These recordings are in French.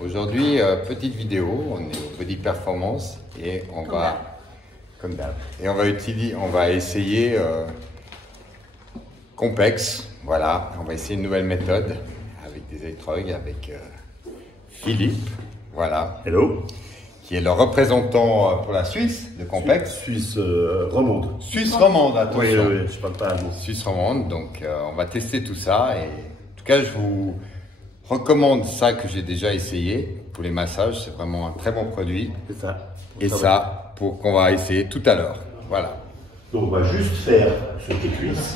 Aujourd'hui, petite vidéo, on est au Body Performance et on va, comme d'hab, et on va essayer Compex, voilà, on va essayer une nouvelle méthode avec des électrodes, avec Philippe, voilà. Hello. Qui est le représentant pour la Suisse de Compex. Suisse romande. Suisse romande, attention. Oui, je parle pas allemand. Suisse romande, donc on va tester tout ça et en tout cas je vous recommande ça que j'ai déjà essayé pour les massages, c'est vraiment un très bon produit. C'est ça. Et ça, pour qu'on va essayer tout à l'heure, voilà. Donc on va juste faire sur tes cuisses.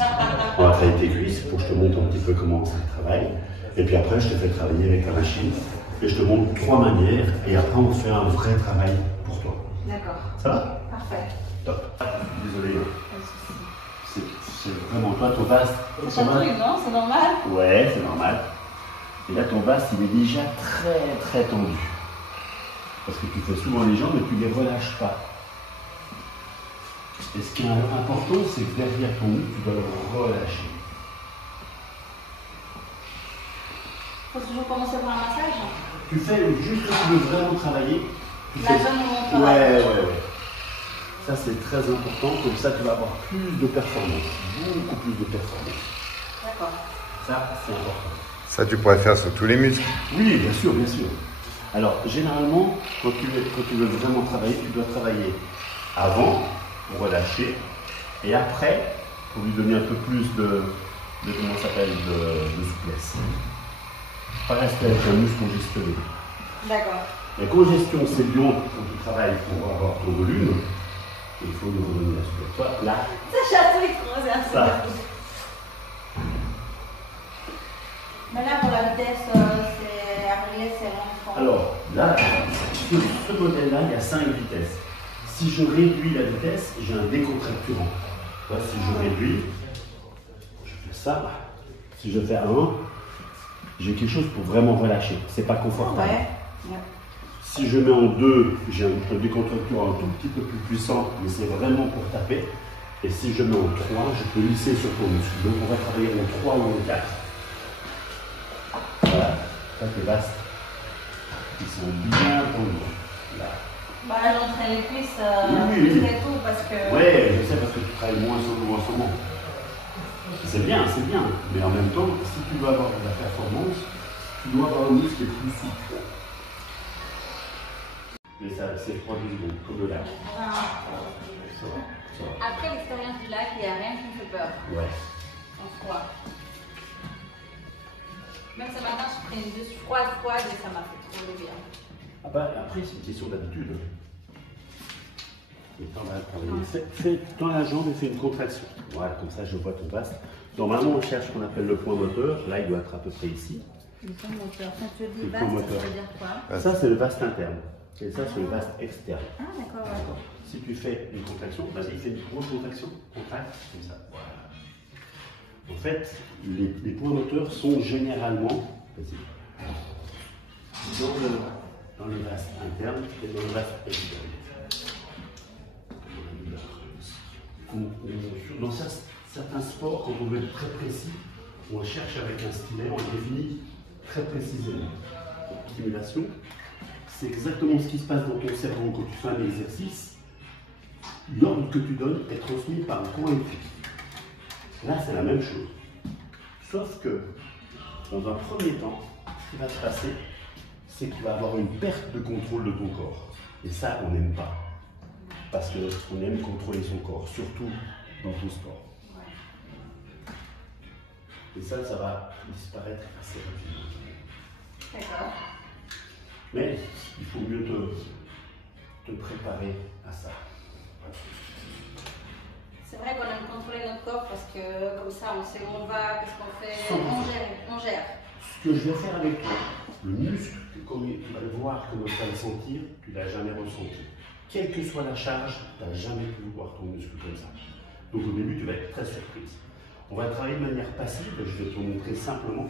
On va travailler tes cuisses pour que je te montre un petit peu comment ça travaille. Et puis après je te fais travailler avec la machine. Et je te montre 3 manières et après on fait un vrai travail pour toi. D'accord. Ça va? Parfait. Top. Désolé. C'est vraiment toi, ton vaste. C'est un truc, non? C'est normal? Ouais, c'est normal. Et là, ton vaste, il est déjà très tendu. Parce que tu fais souvent les jambes et tu ne les relâches pas. Et ce qui est important, c'est que derrière ton muscle, tu dois le relâcher. Faut toujours commencer par un massage? Tu fais juste que tu veux vraiment travailler. La zone où on travaille. Ouais. Ça, c'est très important. Comme ça, tu vas avoir plus de performance. Beaucoup plus de performance. D'accord. Ça, c'est important. Ça, tu pourrais faire sur tous les muscles. Oui, bien sûr, bien sûr. Alors, généralement, quand tu veux vraiment travailler, tu dois travailler avant, pour relâcher, et après, pour lui donner un peu plus de comment ça s'appelle, de souplesse. Pas rester avec un muscle congestionné. D'accord. La congestion, c'est bien quand tu travailles pour avoir ton volume, et il faut lui redonner la souplesse. Toi, là, Ça chatouille trop, c'est un ça. Mais là, pour la vitesse, c'est arrière, c'est long. Alors, là, sur ce modèle-là, il y a 5 vitesses. Si je réduis la vitesse, j'ai un décontracturant. Là, si je réduis, je fais ça. Si je fais 1, j'ai quelque chose pour vraiment relâcher. C'est pas confortable. Ouais. Si je mets en 2, j'ai un décontracturant un tout petit peu plus puissant, mais c'est vraiment pour taper. Et si je mets en 3, je peux lisser sur ton muscle. Donc, on va travailler en 3 ou en 4. Voilà, ça c'est vaste. Ils sont bien tendus. Là. Bah là, j'entraîne les cuisses Oui. très tôt parce que. Ouais, je sais parce que tu travailles moins souvent. C'est bien. Mais en même temps, si tu veux avoir de la performance, tu dois avoir un muscle qui est plus souple. Mais ça, c'est 3 secondes, comme le lac. Ça va. Après l'expérience du lac, il n'y a rien qui me fait peur. Ouais. En froid. Même ce matin, je pris une douche froide et ça m'a fait trop de bien. Ah bah, après, c'est une question d'habitude. Fais dans la jambe et fais une contraction. Voilà, comme ça je vois ton vaste. Normalement, on cherche ce qu'on appelle le point moteur. Là, il doit être à peu près ici. Le point moteur. Quand tu dis Le vaste, point ça moteur. veut dire quoi? Ça, c'est le vaste interne. Et ça, c'est le vaste externe. Ah, d'accord. D'accord. Si tu fais une contraction, vas-y, fais une grosse contraction. Contracte, comme ça. Voilà. En fait, les points moteurs sont généralement dans le vaste interne et dans le vaste externe. Dans certains sports, quand on veut être très précis, on cherche avec un stylet, on définit très précisément. Stimulation, c'est exactement ce qui se passe dans ton cerveau quand tu fais un exercice. L'ordre que tu donnes est transmis par un courant électrique. Là, c'est la même chose. Sauf que, dans un premier temps, ce qui va se passer, c'est que tu vas avoir une perte de contrôle de ton corps. Et ça, on n'aime pas. Parce qu'on aime contrôler son corps, surtout dans ton sport. Et ça va disparaître assez rapidement. D'accord. Mais il faut mieux te préparer à ça. C'est vrai qu'on aime contrôler notre corps parce que comme ça, on sait où on va, qu'est-ce qu'on fait, on gère. Ce que je vais faire avec toi, le muscle, comme tu vas le voir, comme tu vas le sentir, tu ne l'as jamais ressenti. Quelle que soit la charge, tu n'as jamais pu voir ton muscle comme ça. Donc au début, tu vas être très surprise. On va travailler de manière passive, je vais te montrer simplement.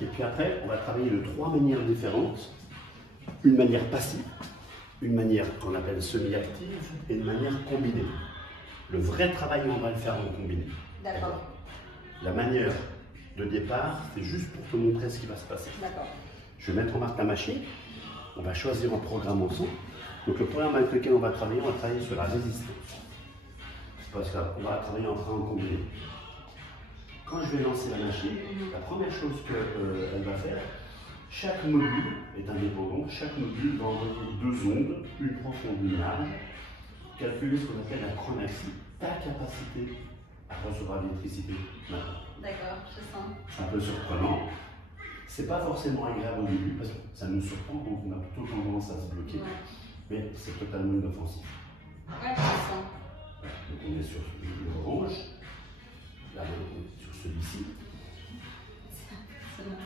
Et puis après, on va travailler de 3 manières différentes. Une manière passive, une manière qu'on appelle semi-active et une manière combinée. Le vrai travail, on va le faire en combiné. D'accord. La manière de départ, c'est juste pour te montrer ce qui va se passer. D'accord. Je vais mettre en marche la machine on va choisir un programme ensemble. Donc le programme avec lequel on va travailler sur la résistance. Parce qu'on va travailler en train de combiner. Quand je vais lancer la machine, la première chose qu'elle va faire, chaque module est indépendant, chaque module va envoyer 2 ondes, une profonde, une large, calculer ce qu'on appelle la chromaxie, ta capacité à recevoir l'électricité maintenant. D'accord, je sens. C'est un peu surprenant. C'est pas forcément agréable au début parce que ça nous surprend quand on a plutôt tendance à se bloquer. Ouais. Mais c'est totalement inoffensif. Ouais, je sens. Donc on est sur le orange, là on est sur celui-ci. C'est bon.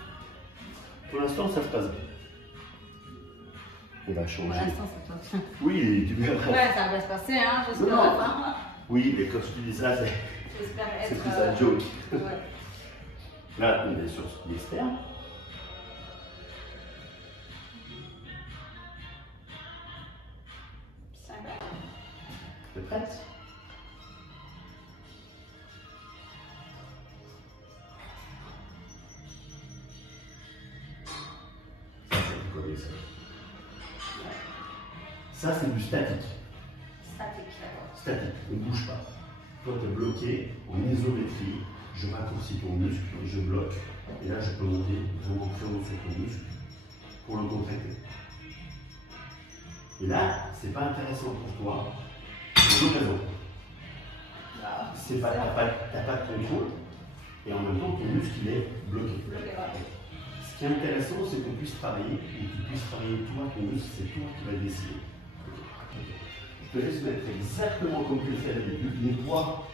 Pour l'instant ça se passe bien. On va Pour changer. l'instant, ça passe bien. Oui, tu verras. Ouais, ça va se passer, hein, jusqu'à Non, la non. fin. Oui, mais quand je te dis ça, J'espère c'est être. plus un joke. Ouais. Là, on est sur ce qui est externe. Sympa. T'es prête? Ça, c'est du collier, ça. Ça, c'est du statique. Statique, d'accord. Statique, on ne bouge pas. Toi, tu es bloqué en isométrie. Je raccourcis ton muscle et je bloque. Et là, je peux monter vraiment très haut sur ton muscle pour le contracter. Et là, c'est pas intéressant pour toi. Pour deux raisons. Tu n'as pas de contrôle et en même temps, ton muscle il est bloqué. Ce qui est intéressant, c'est qu'on puisse travailler, et que tu puisses travailler toi, ton muscle, c'est toi qui vas décider. Je te laisse mettre exactement comme tu le fais d'habitude, les poids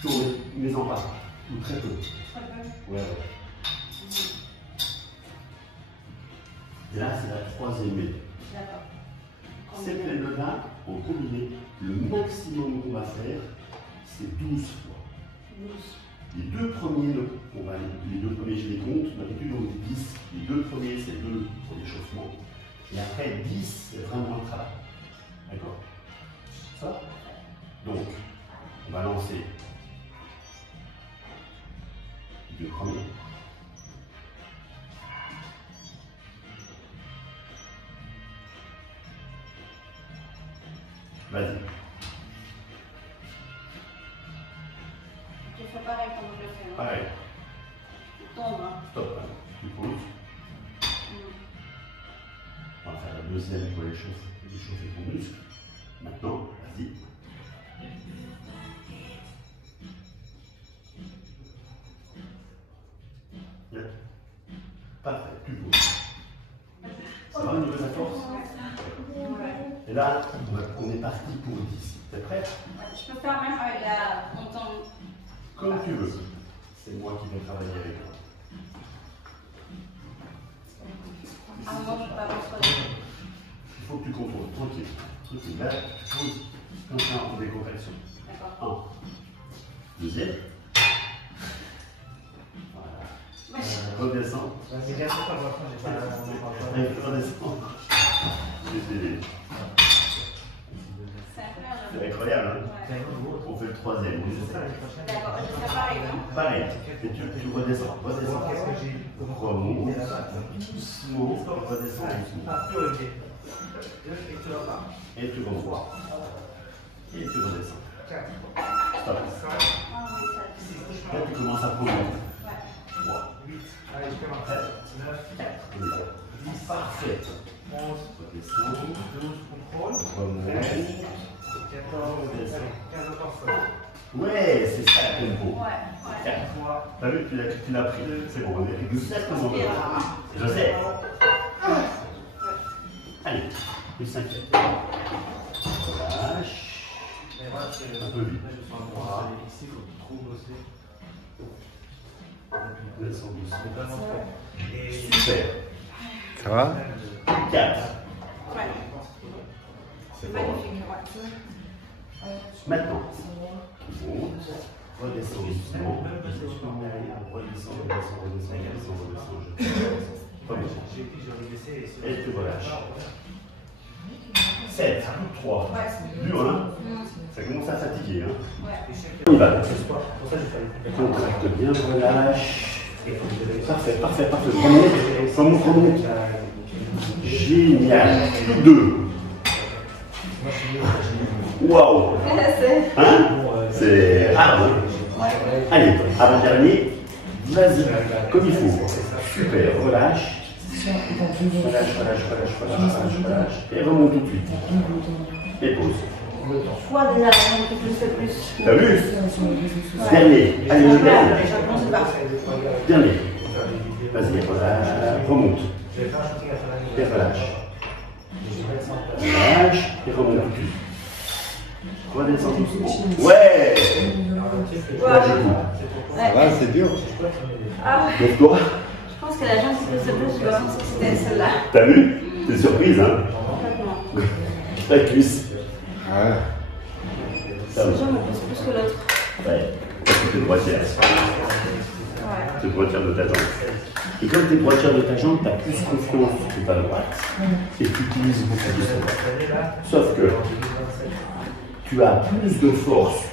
sur les empâtes, ou très peu. Très peu. Ouais. Et là, c'est la troisième méthode. D'accord. Cette méthode-là, en combiné, le maximum qu'on va faire, c'est 12 fois. 12. Les deux premiers, je les compte, d'habitude on dit 10. Les deux premiers, c'est 2 pour l'échauffement. Et après, 10, c'est vraiment un travail. D'accord? Ça? Donc, on va lancer les deux premiers. Vas-y. Tu fais pareil comme je le fais. Pareil. Tu tombes. Hein. Stop. Hein. Tu poses. On va faire la deuxième pour échauffer ton muscle. Maintenant, vas-y. Bien. Parfait, tu poses. Ça va au niveau de la force? Et là, on est parti pour 10. T'es prêt? Je peux faire même avec la montant. Comme tu veux. C'est moi qui vais travailler avec toi. À un moment, je balance sur les. Il faut que tu contrôles. Tranquille. Tranquille. Là, tu poses comme ça en décontraction. D'accord. 1. Deuxième. Voilà. Redescends. C'est bien sûr, j'ai pas la Redescends. C'est incroyable, hein? Ouais. On fait le troisième. D'accord, je fais pareil, non? Pareil. Et tu redescends. Redescends. Qu'est-ce que j'ai Remonte. Doucement. Redescends doucement. Et tu remontes. Et tu redescends. Stop. Ah oui, ça. Là, tu commences à progresser. Ouais. 3. 8. Allez, je commence. 9, 4. 10. Parfait. 11, Redescends. 12, contrôle. Remonte. 14, 15, attention. Ouais, c'est ça le tempo. Ouais, ouais. 4. 3, T'as vu, tu l'as pris. C'est bon, on est exactement dedans. Je sais. Allez, le cinquième. Relâche. Un peu vite. Ici, il faut trop bosser. Descends doucement. Et Super. Ça va? 4. Ouais. C'est bon. Magnifique, ouais. Maintenant, monte, redescends doucement. Redescends. Et tu relâches. 7, 3. Dur, hein? Ça commence à fatiguer, hein? Ouais. On y va. Contracte bien, relâche. Parfait. Remonte. Génial. 2. Waouh. Hein? C'est... Ah bon. Allez, avant-dernier. Vas-y, comme il faut. Super, relâche. Relâche. Et remonte tout de suite. Et pause. Fois déjà, un peu plus. T'as vu? Dernier. Allez, le dernier. Dernier. Vas-y, remonte. Et relâche. Relâche et remonte tout de suite. Redescends doucement. Ouais! Là, j'écoute. Ça va, c'est dur. Ah, Lève-toi. je pense que la jambe qui pousse le plus, je pense que c'était celle-là. T'as vu? T'es surprise, hein? Complètement. La cuisse. Ouais. Ça va. Cette jambe me pousse plus que l'autre. Ouais. Parce que t'es droitière. Ouais. T'es droitière de ta jambe. Et quand t'es droitière de ta jambe, t'as plus confiance que ta droite. Et tu utilises beaucoup plus ta droite. Sauf que tu as plus de force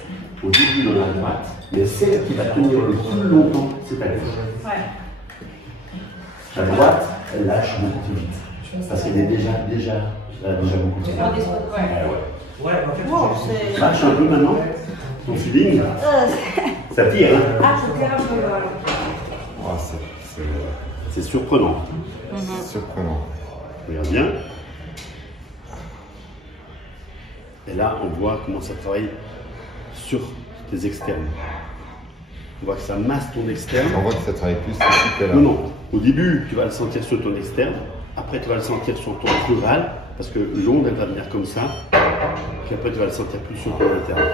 au début dans la droite, mais celle qui va tenir le plus longtemps, c'est ta gauche. Ouais. Ta droite, elle lâche beaucoup plus vite. Parce qu'elle est déjà beaucoup plus vite. On descend, ouais. Ouais. Ouais, en fait, Wow, c'est... Lâche un peu maintenant. Ton feeling, ça tire, hein? Ah, c'était un peu... voilà. Oh, C'est surprenant. c'est surprenant. Regarde bien. Et là, on voit comment ça travaille sur tes externes. On voit que ça masse ton externe. On voit que ça travaille plus ici que là. Non. Au début, tu vas le sentir sur ton externe. Après, tu vas le sentir sur ton pleural. Parce que l'onde, elle va venir comme ça. Puis après, tu vas le sentir plus sur ton interne.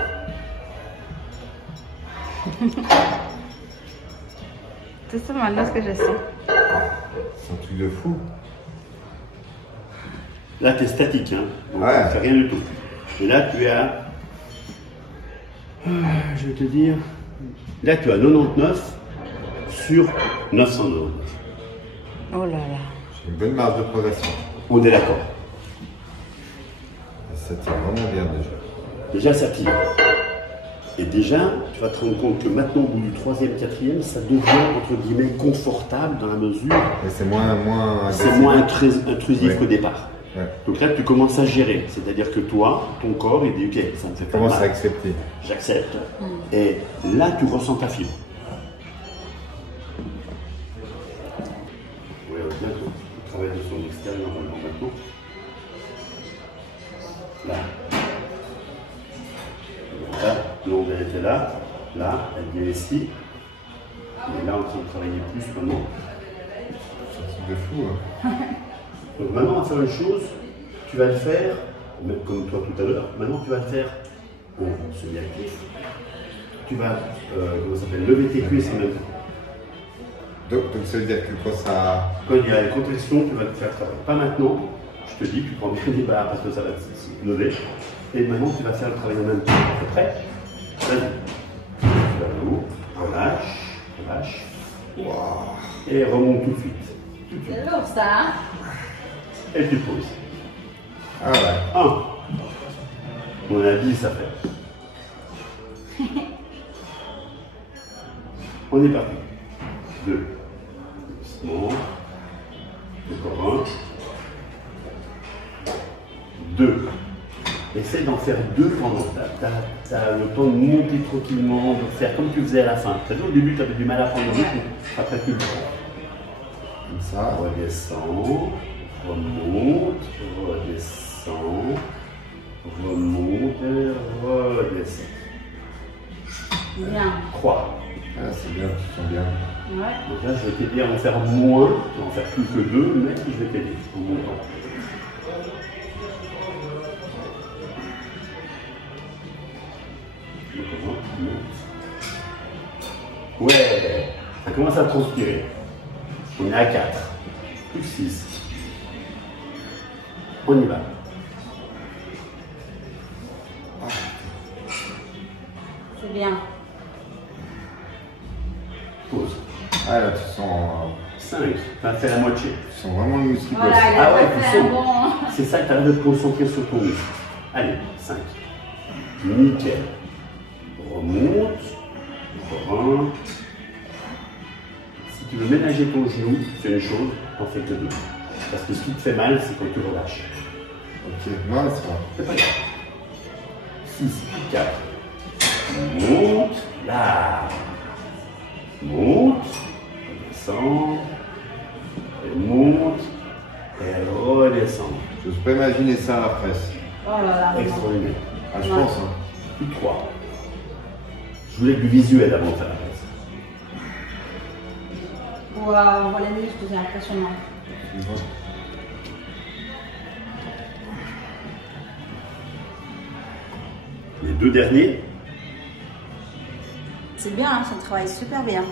C'est ça maintenant ce que je sens. C'est un truc de fou. Là, tu es statique. Hein. Donc, Ouais. tu fais rien du tout. Et là, tu es à... je vais te dire... Là, tu es à 99 sur 999. Oh là là. J'ai une bonne marge de progression. On est d'accord. Et ça tient vraiment bien déjà. Déjà, ça tire. Et déjà, tu vas te rendre compte que maintenant, au bout du 3e, 4e, ça devient, entre guillemets, confortable dans la mesure Et c'est moins c'est agressif. moins intrusif Oui. qu'au départ. Ouais. Donc là, tu commences à gérer. C'est-à-dire que toi, ton corps, il dit, ok, ça me fait pas Commence à mal. accepter. J'accepte. Et là, tu ressens ta fibre. Oui, bien que tu travailles de son extérieur normalement maintenant. Là. Là, l'onde elle était là. Là, elle vient ici. Et là, on est en train de travailler plus maintenant. C'est un truc de fou. Hein. Donc maintenant, on va faire une chose. Tu vas le faire, même comme toi tout à l'heure. Maintenant, tu vas le faire en semi-actif. Tu vas, comment ça s'appelle, lever tes cuisses en même temps. Donc ça veut dire que quand ça... Quand il y a une contraction, tu vas te faire travailler. Pas maintenant, je te dis, tu prends bien des barres parce que ça va se lever. Et maintenant, tu vas faire le travail en même temps. T'es prêt? Vas-y. Tu vas l'eau, relâche. Et remonte tout de suite. C'est lourd ça, hein? Et tu poses. Ah ouais. 1. On a dit, ça fait. On est parti. 2. Doucement. Encore 1. 2. Essaye d'en faire 2 pendant. Tu as le temps de monter tranquillement, de faire comme tu faisais à la fin. Tu as vu, au début, tu avais du mal à prendre le rythme. Après, tu le prends. Comme ça. Redescends. Remonte. Redescends. Remonte. Redescends. Bien. 3. Ah, c'est bien, tu te sens bien. Ouais. Donc là, je vais t'aider à en faire moins. Je vais en faire plus que 2, mais je vais t'aider en montant. Ouais, ça commence à transpirer. On est à 4. Plus 6. On y va. C'est bien. Pause. Ah là, tu sens 5. Enfin, fais la moitié. vraiment le muscle qui bosse. Voilà, il Ah a ouais, pas tu fait un sens. bon... C'est ça que tu arrives de te concentrer sur ton muscle. Allez, 5. Nickel. Remonte. Encore 1. Si tu veux ménager ton genou, c'est une chose, t'en fais que 2. Parce que ce qui te fait mal, c'est quand tu relâches. Ok, non, c'est bon. C'est pas grave. 6, 4. Monte, là. Monte, redescend, et monte, et redescend. Je peux pas imaginer ça à la presse. Oh là là. Extraordinaire. Ah, je Ouais. pense. Hein. Plus de 3. Je voulais du visuel avant de faire la presse. On voit les muscles, c'est impressionnant. Les deux derniers, C'est bien, hein, ça travaille super bien.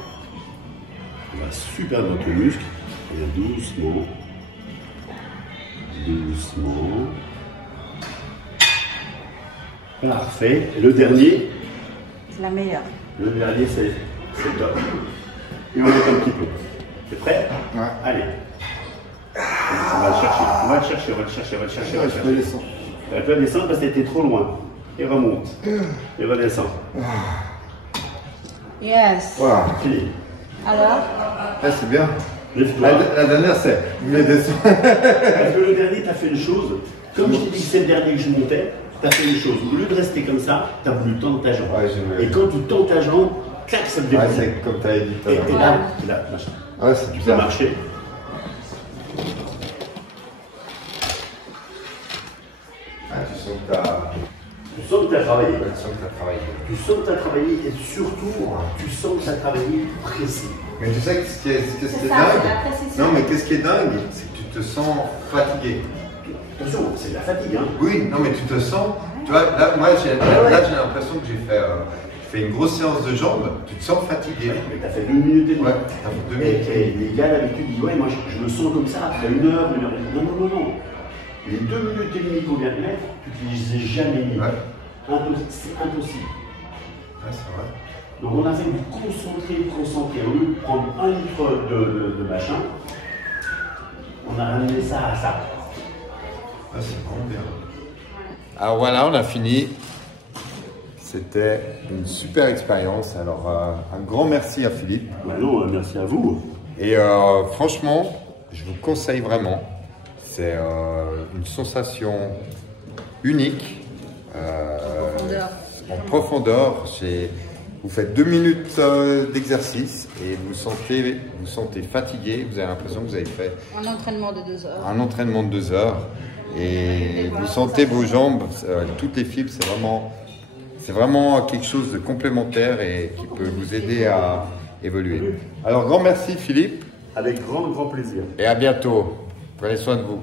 on va super dans ton muscle. Et doucement. Doucement. Parfait. Et le dernier, C'est la meilleure. c'est top. Et on est un petit peu. T'es prêt? Ouais. Allez. On va le chercher. On va le chercher, on va le chercher, on va le chercher. On va le Je peux chercher. descendre. Tu vas descendre parce que t'étais trop loin. Et remonte. Et redescend. Yes. Voilà. Fini. Alors, Là, c'est bien. Lève-toi. La dernière, c'est. Vous voulez descendre. Parce que le dernier, tu as fait une chose. Comme je t'ai dit que c'est le dernier que je montais, tu as fait une chose. Au lieu de rester comme ça, tu as voulu tendre ta jambe. Ouais, j'ai voulu. Et quand tu tends ta jambe, clac, ça te Ouais, déroule. c'est comme tu avais dit tout à Et l'heure. là, machin. Ouais, c'est Ça bizarre. a marché. Ah, tu sens que t'as. Tu sens que tu as travaillé. Ouais, tu sens que t'as travaillé. Tu sens que tu as travaillé et surtout, tu sens que tu as travaillé précis. Mais tu sais que ce qui est, ce qui est c'est ça, c'est dingue. la précision. Non, mais qu'est-ce qui est dingue, c'est que tu te sens fatigué. Attention, c'est de la fatigue. Hein. Oui, non, mais tu te sens. Tu vois, là, moi, j'ai l'impression que j'ai fait une grosse séance de jambes. Tu te sens fatigué. Mais tu as fait 2 minutes et demie. Ouais, t'as fait 2 Et, minutes. et les gars d'habitude disent ouais moi je me sens comme ça après 1 heure, 1 heure et demie. Non. Les 2 minutes et demie qu'on vient de mettre, tu ne les as jamais mis. Ouais. C'est impossible. Ouais, c'est vrai. Donc on a fait du concentré. Au lieu de prendre 1 litre de machin, on a ramené ça à ça. Ah, c'est vraiment bien. Alors voilà, on a fini. C'était une super expérience. Alors, un grand merci à Philippe. Maintenant, merci à vous. Et franchement, je vous conseille vraiment. C'est une sensation unique. Profondeur. En profondeur. Vous faites 2 minutes d'exercice et vous sentez fatigué. Vous avez l'impression que vous avez fait Un entraînement de 2 heures. un entraînement de 2 heures. Et vous sentez vos jambes, toutes les fibres, c'est vraiment quelque chose de complémentaire et qui peut vous aider à évoluer. Alors, grand merci Philippe Avec grand plaisir. et à bientôt. Prenez soin de vous.